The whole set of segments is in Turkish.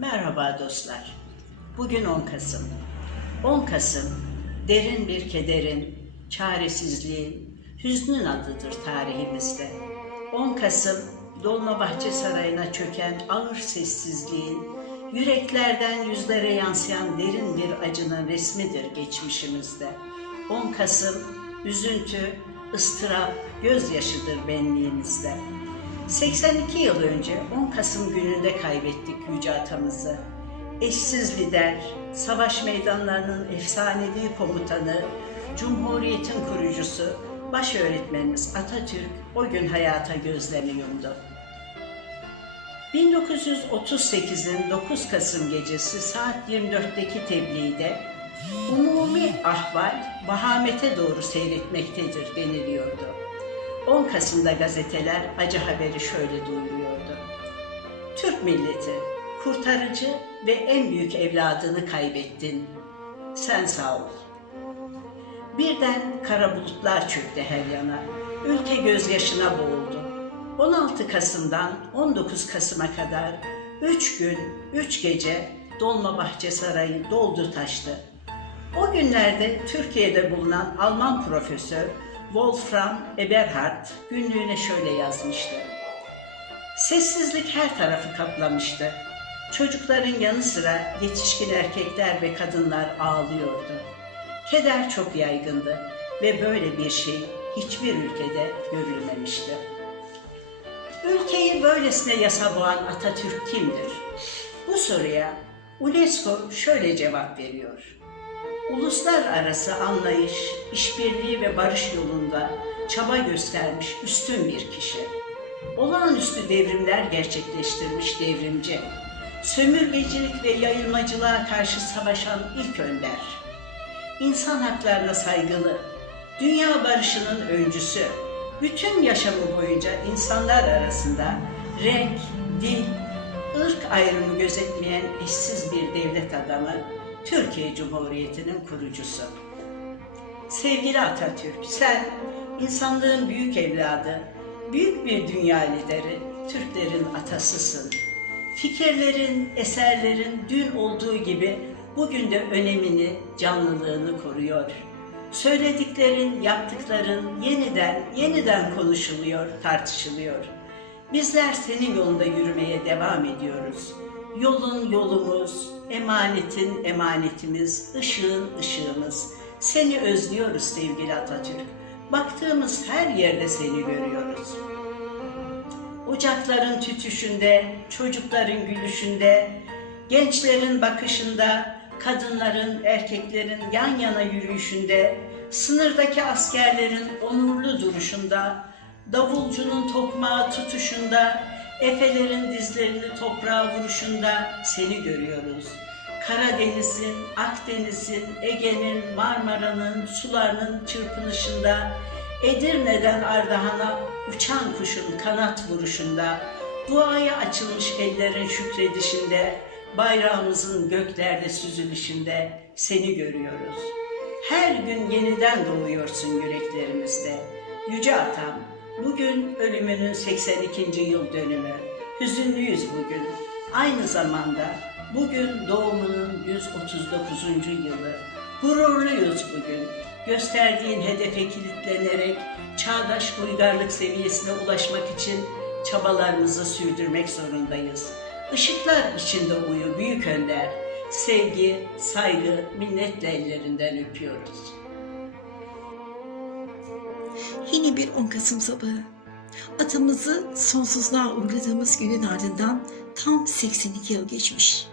Merhaba dostlar. Bugün 10 Kasım. 10 Kasım derin bir kederin, çaresizliğin, hüznün adıdır tarihimizde. 10 Kasım Dolmabahçe Sarayı'na çöken ağır sessizliğin, yüreklerden yüzlere yansıyan derin bir acının resmidir geçmişimizde. 10 Kasım üzüntü, ıstırap, gözyaşıdır benliğimizde. 82 yıl önce 10 Kasım gününde kaybettik Yüce Atamızı. Eşsiz lider, savaş meydanlarının efsanevi komutanı, Cumhuriyet'in kurucusu, baş öğretmenimiz Atatürk o gün hayata gözlerini yumdu. 1938'in 9 Kasım gecesi saat 24'teki tebliğde umumi ahval vahamete doğru seyretmektedir deniliyordu. 10 Kasım'da gazeteler acı haberi şöyle duyuruyordu. Türk milleti kurtarıcı ve en büyük evladını kaybettin. Sen sağ ol. Birden kara bulutlar çöktü her yana. Ülke gözyaşına boğuldu. 16 Kasım'dan 19 Kasım'a kadar 3 gün, 3 gece Dolmabahçe Sarayı doldu taştı. O günlerde Türkiye'de bulunan Alman profesör Wolfram Eberhard günlüğüne şöyle yazmıştı. Sessizlik her tarafı kaplamıştı. Çocukların yanı sıra yetişkin erkekler ve kadınlar ağlıyordu. Keder çok yaygındı ve böyle bir şey hiçbir ülkede görülmemişti. Ülkeyi böylesine yasa boğan Atatürk kimdir? Bu soruya UNESCO şöyle cevap veriyor. Uluslararası anlayış, işbirliği ve barış yolunda çaba göstermiş üstün bir kişi. Olağanüstü devrimler gerçekleştirmiş devrimci. Sömürgecilik ve yayılmacılığa karşı savaşan ilk önder. İnsan haklarına saygılı, dünya barışının öncüsü, bütün yaşamı boyunca insanlar arasında renk, dil, ırk ayrımı gözetmeyen eşsiz bir devlet adamı, Türkiye Cumhuriyeti'nin kurucusu. Sevgili Atatürk, sen insanlığın büyük evladı, büyük bir dünya lideri, Türklerin atasısın. Fikirlerin, eserlerin dün olduğu gibi bugün de önemini, canlılığını koruyor. Söylediklerin, yaptıkların yeniden, yeniden konuşuluyor, tartışılıyor. Bizler senin yolunda yürümeye devam ediyoruz. Yolun yolumuz, emanetin emanetimiz, ışığın ışığımız. Seni özlüyoruz sevgili Atatürk. Baktığımız her yerde seni görüyoruz. Ocakların tütüşünde, çocukların gülüşünde, gençlerin bakışında, kadınların, erkeklerin yan yana yürüyüşünde, sınırdaki askerlerin onurlu duruşunda, davulcunun tokmağı tutuşunda, efelerin dizlerini toprağa vuruşunda seni görüyoruz. Karadeniz'in, Akdeniz'in, Ege'nin, Marmara'nın, sularının çırpınışında, Edirne'den Ardahan'a uçan kuşun kanat vuruşunda, duaya açılmış ellerin şükredişinde, bayrağımızın göklerde süzülüşünde seni görüyoruz. Her gün yeniden doğuyorsun yüreklerimizde. Yüce Atam, bugün ölümünün 82. yıl dönümü. Hüzünlüyüz bugün. Aynı zamanda bugün doğumunun 139. yılı. Gururluyuz bugün. Gösterdiğin hedefe kilitlenerek çağdaş uygarlık seviyesine ulaşmak için çabalarımızı sürdürmek zorundayız. Işıklar içinde uyu büyük önder. Sevgi, saygı, minnetle ellerinden öpüyoruz. Yine bir 10 Kasım sabahı. Atamızı sonsuzluğa uğurladığımız günün ardından tam 82 yıl geçmiş.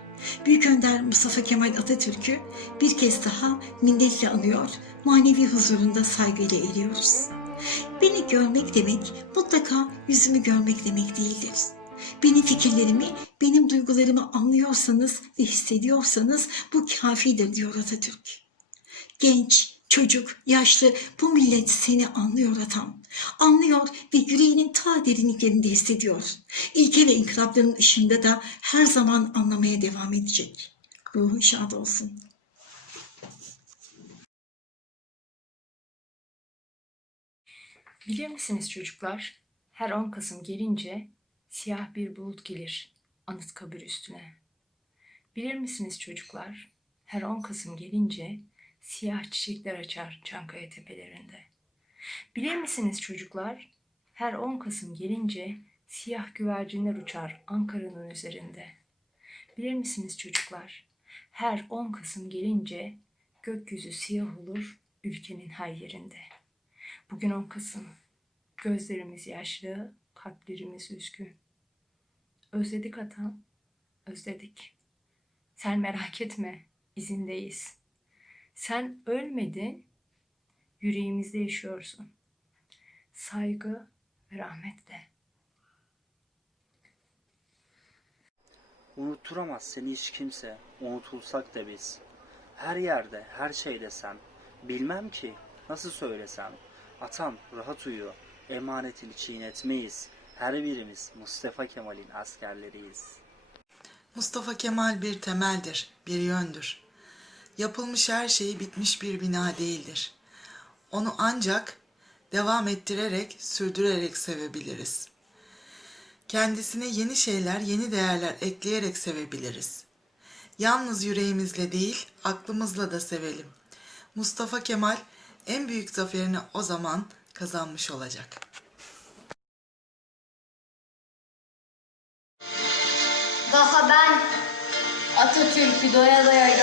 Büyük Önder Mustafa Kemal Atatürk'ü bir kez daha minnetle anıyor, manevi huzurunda saygıyla eğiliyoruz. Beni görmek demek mutlaka yüzümü görmek demek değildir. Benim fikirlerimi, benim duygularımı anlıyorsanız ve hissediyorsanız bu kafidir diyor Atatürk. Genç, çocuk, yaşlı bu millet seni anlıyor atam. Anlıyor ve yüreğinin ta derinliklerinde hissediyor. İlke ve inkılapların ışığında da her zaman anlamaya devam edecek. Ruhu şad olsun. Bilir misiniz çocuklar? Her 10 Kasım gelince siyah bir bulut gelir Anıtkabir üstüne. Bilir misiniz çocuklar? Her 10 Kasım gelince siyah çiçekler açar Çankaya tepelerinde. Bilir misiniz çocuklar? Her 10 Kasım gelince siyah güvercinler uçar Ankara'nın üzerinde. Bilir misiniz çocuklar? Her 10 Kasım gelince gökyüzü siyah olur ülkenin her yerinde. Bugün 10 Kasım. Gözlerimiz yaşlı, kalplerimiz üzgün. Özledik atam, özledik. Sen merak etme, izindeyiz. Sen ölmedin, yüreğimizde yaşıyorsun. Saygı ve rahmetle. Unutturamaz seni hiç kimse, unutulsak da biz. Her yerde, her şeyde sen. Bilmem ki, nasıl söylesem. Atam rahat uyu, emanetini çiğnetmeyiz. Her birimiz Mustafa Kemal'in askerleriyiz. Mustafa Kemal bir temeldir, bir yöndür. Yapılmış her şey bitmiş bir bina değildir. Onu ancak devam ettirerek, sürdürerek sevebiliriz. Kendisine yeni şeyler, yeni değerler ekleyerek sevebiliriz. Yalnız yüreğimizle değil, aklımızla da sevelim. Mustafa Kemal en büyük zaferini o zaman kazanmış olacak. Daha ben Atatürk'ü doya doya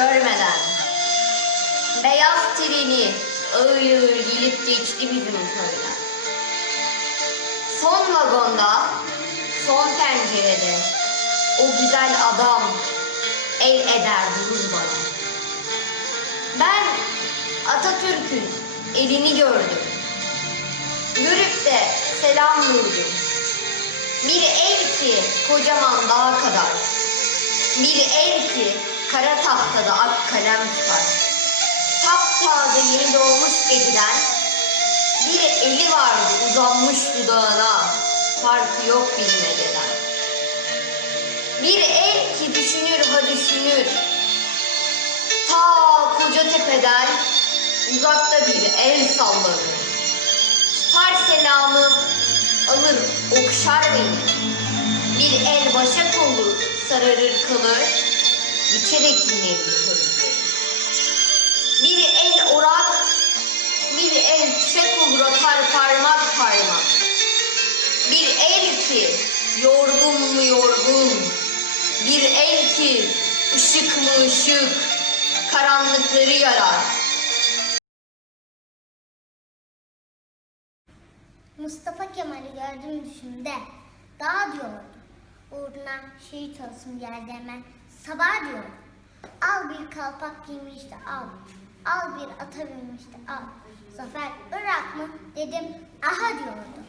Beyaz treni ağır ağır gelip geçti bizim köyden Son vagonda, son pencerede O güzel adam el eder durur bana Ben Atatürk'ün elini gördüm Görüp de selam vurdum bir el ki kocaman dağ kadar. Bir el ki kara tahtada ak kalem tutar. Taptaze yeni doğmuş geceden bir eli vardı uzanmış dudağına. Farkı yok bilmeceden. Bir el ki düşünür ha düşünür. Ta koca tepeden uzakta bir el sallanır. Tutar selamım alır okşar beni. Bir el başak olur sararır kalır. Biçerek körükleri. Bir el orak, bir el tüfek olur atar parmak parmak. Bir el ki yorgun mu yorgun. Bir el ki ışık mı ışık. Karanlıkları yarar. Mustafa Kemal'i gördüm düşümde. Dağ diyordu. Uğruna şehit olsun geldi hemen. Sabah diyordu. Al bir kalpak giymişti al. Al bir ata binmişti al. Zafer Irak mı dedim aha diyordu.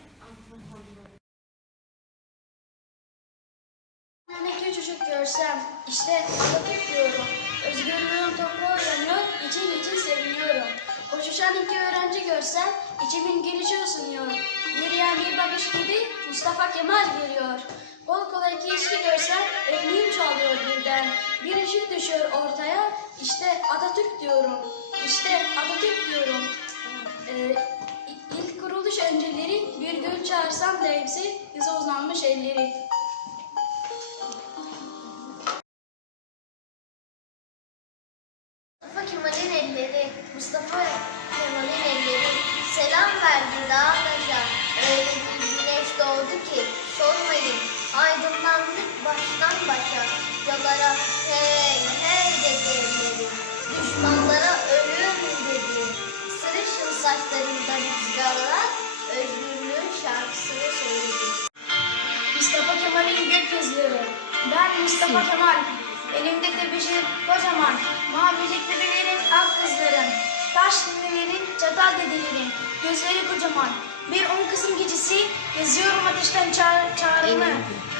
Da hepsi kıza uzanmış elleri. Kemal. Elimde tebeşir kocaman. Mavilik bebelerin ak kızların. Taş ninelerin, çatal dedelerin. Gözleri kocaman. Bir on Kasım gecesi yazıyorum ateşten çağ- çağrımı.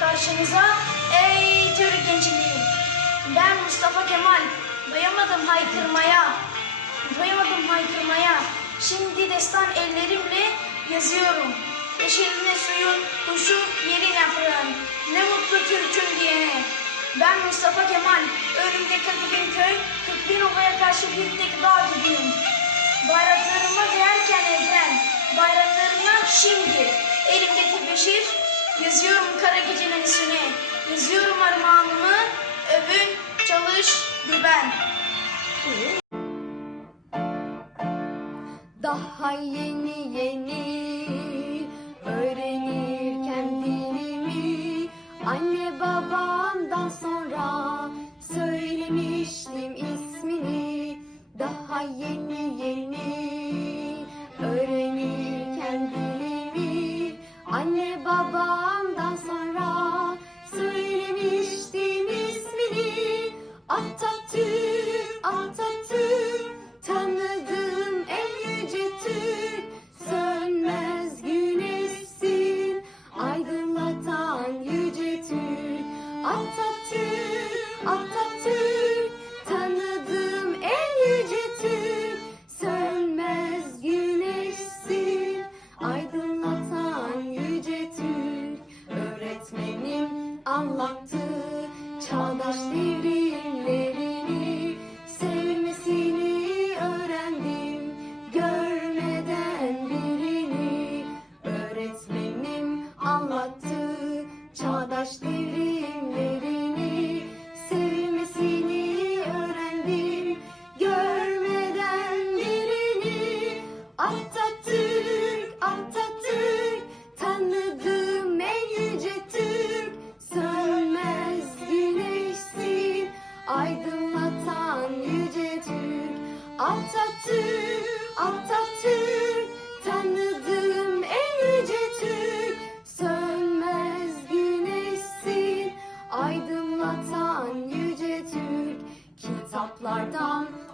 Karşınıza ey Türk gençliği. Ben Mustafa Kemal. Doyamadım haykırmaya. Doyamadım haykırmaya. Şimdi destan ellerimle yazıyorum. Yeşiline suyun, kuşu, yerin yaprağın. Ne mutlu Türk'üm diyene. Ben Mustafa Kemal, önümde 40 bin köy, 40 bin ovaya karşı bir tek dağ gibiyim. Bayraklarıma değerken elden, bayraklarına şimdi. Elimde tebeşir, yazıyorum kara gecenin üstüne. Yazıyorum armağanımı, övün çalış, güven. বাবা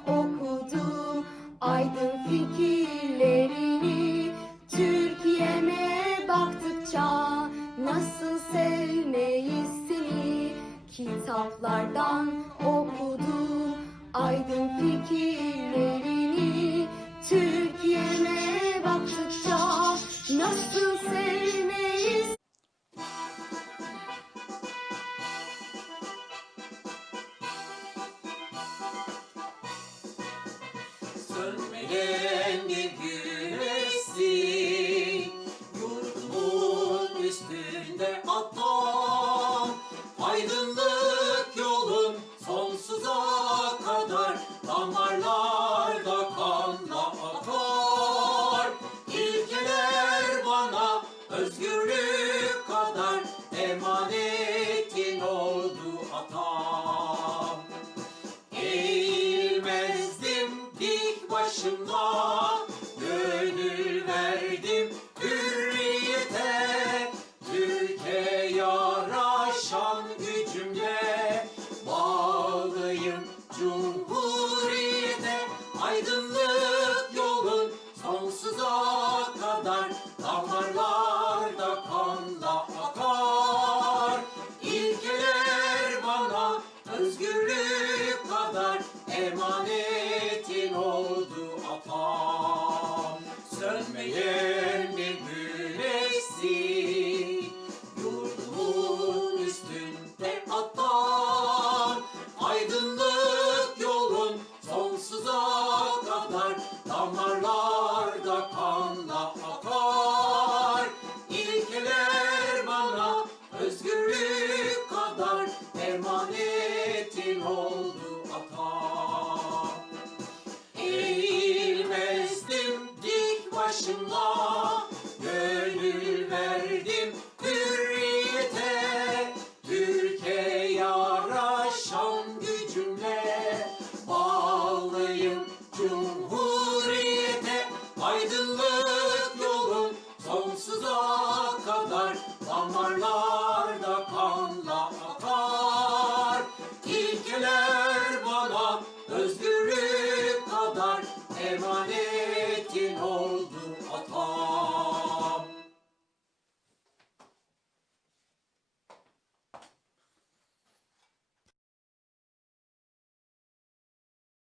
Oh. Sönmeyen bir güneşsin do.